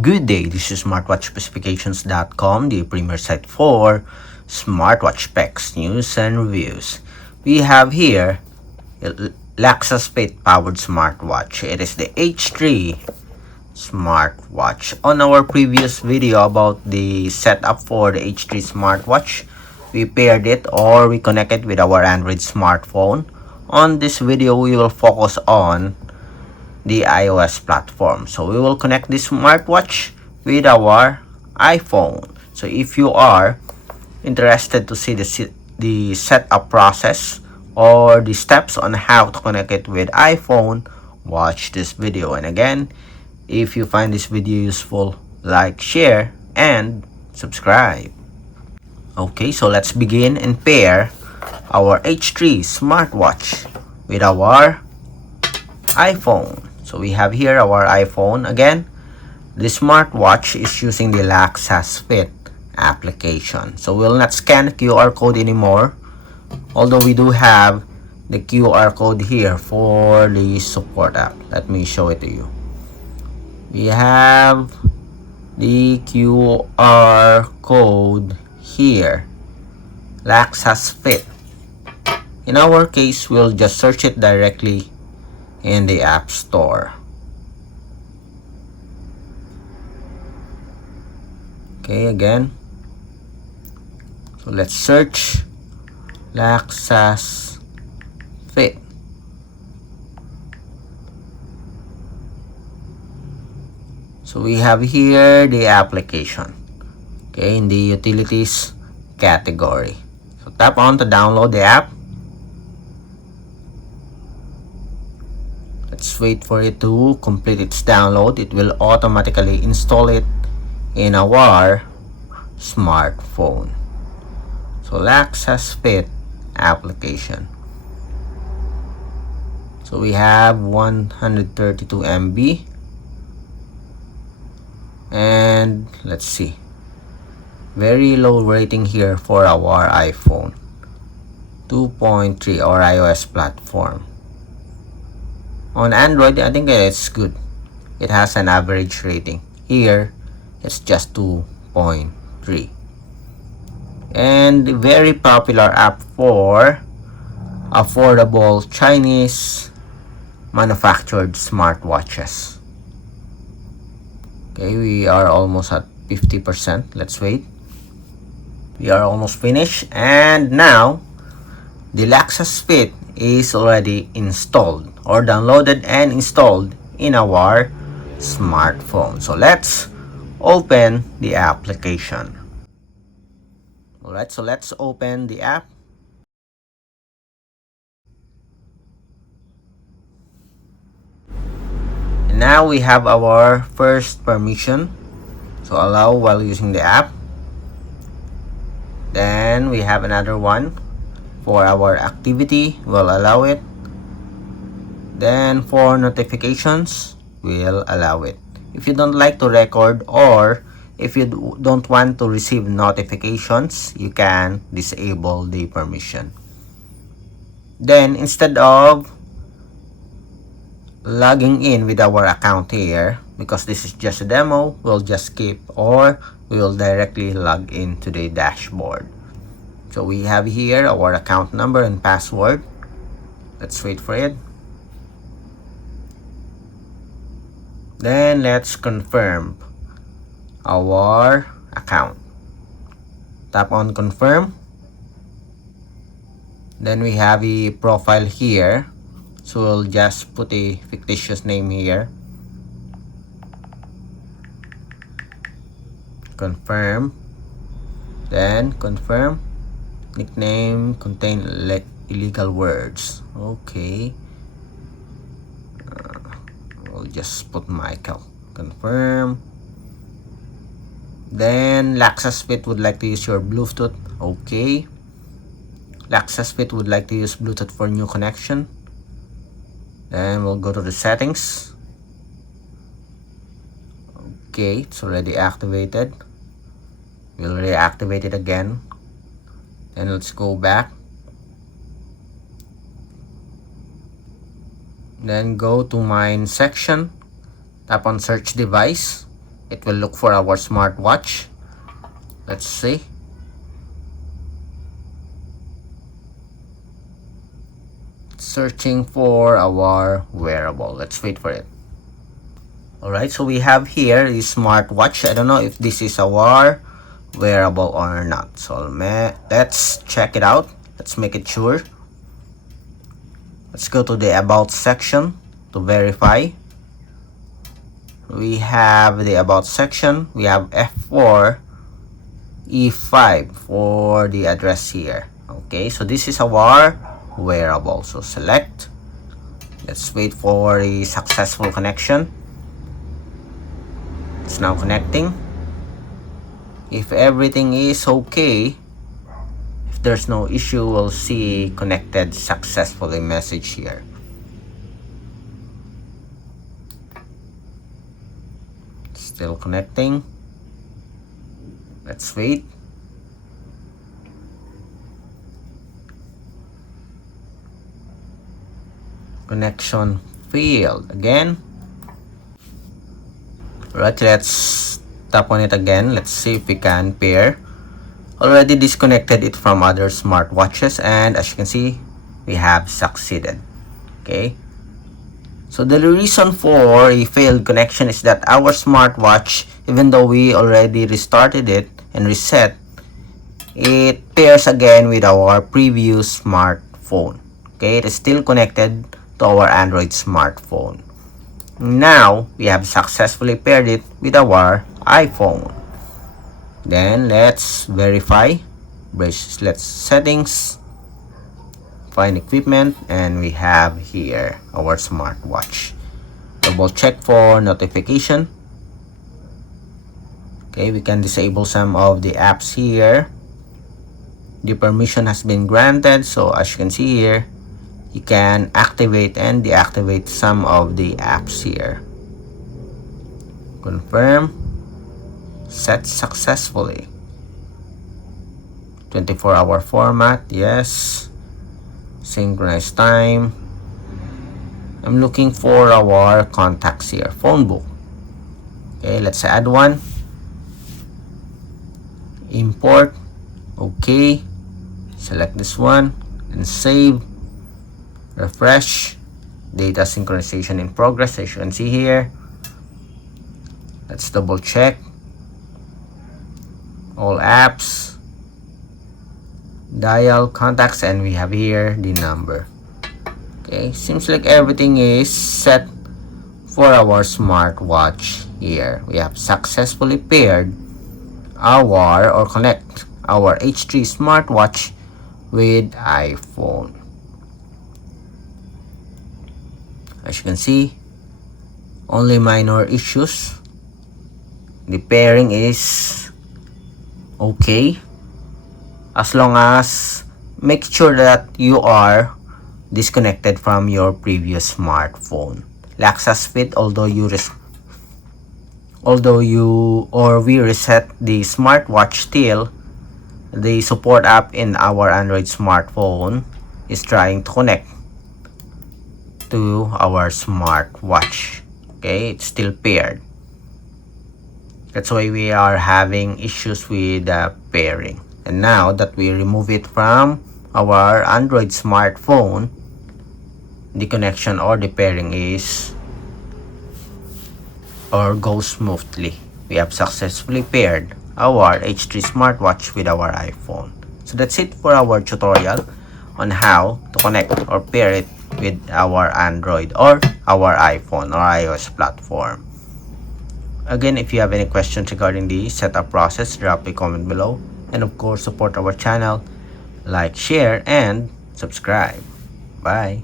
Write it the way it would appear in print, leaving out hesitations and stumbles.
Good day, this is smartwatchspecifications.com, the premier site for smartwatch specs, news, and reviews. We have here a Laxasfit powered smartwatch. It is the H3 Smartwatch. On our previous video about the setup for the H3 smartwatch, we paired it or we connected with our Android smartphone. On this video, we will focus on the iOS platform. So we will connect this smartwatch with our iPhone. So if you are interested to see the setup process or the steps on how to connect it with iPhone, watch this video. And again, if you find this video useful, like, share, and subscribe. Okay, so let's begin and pair our H3 smartwatch with our iPhone. So we have here our iPhone. Again, the smartwatch is using the Laxasfit application. So we'll not scan the QR code anymore, although we do have the QR code here for the support app. Let me show it to you. We have the QR code here, Laxasfit. In our case, we'll just search it directly in the App Store. Okay, again, so let's search Laxasfit. So we have here the application, okay, in the utilities category. So tap on to download the app. Let's wait for it to complete its download. It will automatically install it in our smartphone. So Laxasfit application. So we have 132 MB. And let's see. Very low rating here for our iPhone. 2.3 or iOS platform. On Android, I think it's good. It has an average rating. Here, it's just 2.3. And very popular app for affordable Chinese manufactured smartwatches. Okay, we are almost at 50%. Let's wait. We are almost finished. And now, the Laxasfit is already installed or downloaded and installed in our smartphone. So let's open the application. Alright, so let's open the app. And now we have our first permission. So allow while using the app. Then we have another one. For our activity, we'll allow it. Then for notifications, we'll allow it. If you don't like to record or if you don't want to receive notifications, you can disable the permission. Then instead of logging in with our account here, because this is just a demo, we'll just skip or we will directly log into the dashboard. So we have here our account number and password. Let's wait for it. Then let's confirm our account. Tap on confirm. Then we have a profile here. So we'll just put a fictitious name here. Confirm. Then confirm. Nickname contain illegal words. Okay. We'll just put Michael. Confirm. Then Laxasfit would like to use your Bluetooth. Okay. Laxasfit would like to use Bluetooth for new connection. Then we'll go to the settings. Okay, it's already activated. We'll reactivate it again. Then let's go back. Then go to Mine section. Tap on search device. it will look for our smartwatch. Let's see. Searching for our wearable. Let's wait for it. Alright, so we have here the smartwatch. I don't know if this is our wearable or not. So let's check it out. Let's make it sure. Let's go to the about section to verify. We have the about section. We have F4 E5 for the address here. Okay, so this is our wearable. So select. Let's wait for the successful connection. It's now connecting. If everything is okay, if there's no issue, we'll see connected successfully message here. Still connecting. Let's wait. Connection failed again. Right, let's tap on it again. Let's see if we can pair. Already disconnected it from other smartwatches, and as you can see, we have succeeded. Okay, so the reason for a failed connection is that our smartwatch, even though we already restarted it and reset, it pairs again with our previous smartphone. Okay, it is still connected to our Android smartphone. Now we have successfully paired it with our iPhone. Then let's verify. Let's settings, find equipment, and we have here our smartwatch. Double check for notification. Okay, we can disable some of the apps here. The permission has been granted, so as you can see here, you can activate and deactivate some of the apps here. Confirm. Set successfully. 24-hour format, yes. Synchronize time. I'm looking for our contacts here. Phone book. Okay, let's add one. Import. Okay. Select this one and save. Refresh. Data synchronization in progress, as you can see here. Let's double check. All apps. Dial contacts, and we have here the number. Okay, seems like everything is set for our smartwatch here. We have successfully paired connect our H3 smartwatch with iPhone. As you can see, only minor issues. The pairing is okay, as long as make sure that you are disconnected from your previous smartphone. Laxasfit, we reset the smartwatch, still the support app in our Android smartphone is trying to connect to our smartwatch. Okay, it's still paired. That's why we are having issues with the pairing. And now that we remove it from our Android smartphone, the connection or the pairing goes smoothly. We have successfully paired our H3 smartwatch with our iPhone. So that's it for our tutorial on how to connect or pair it with our Android or our iPhone or iOS platform. Again, if you have any questions regarding the setup process, drop a comment below. And of course, support our channel, like, share, and subscribe. Bye.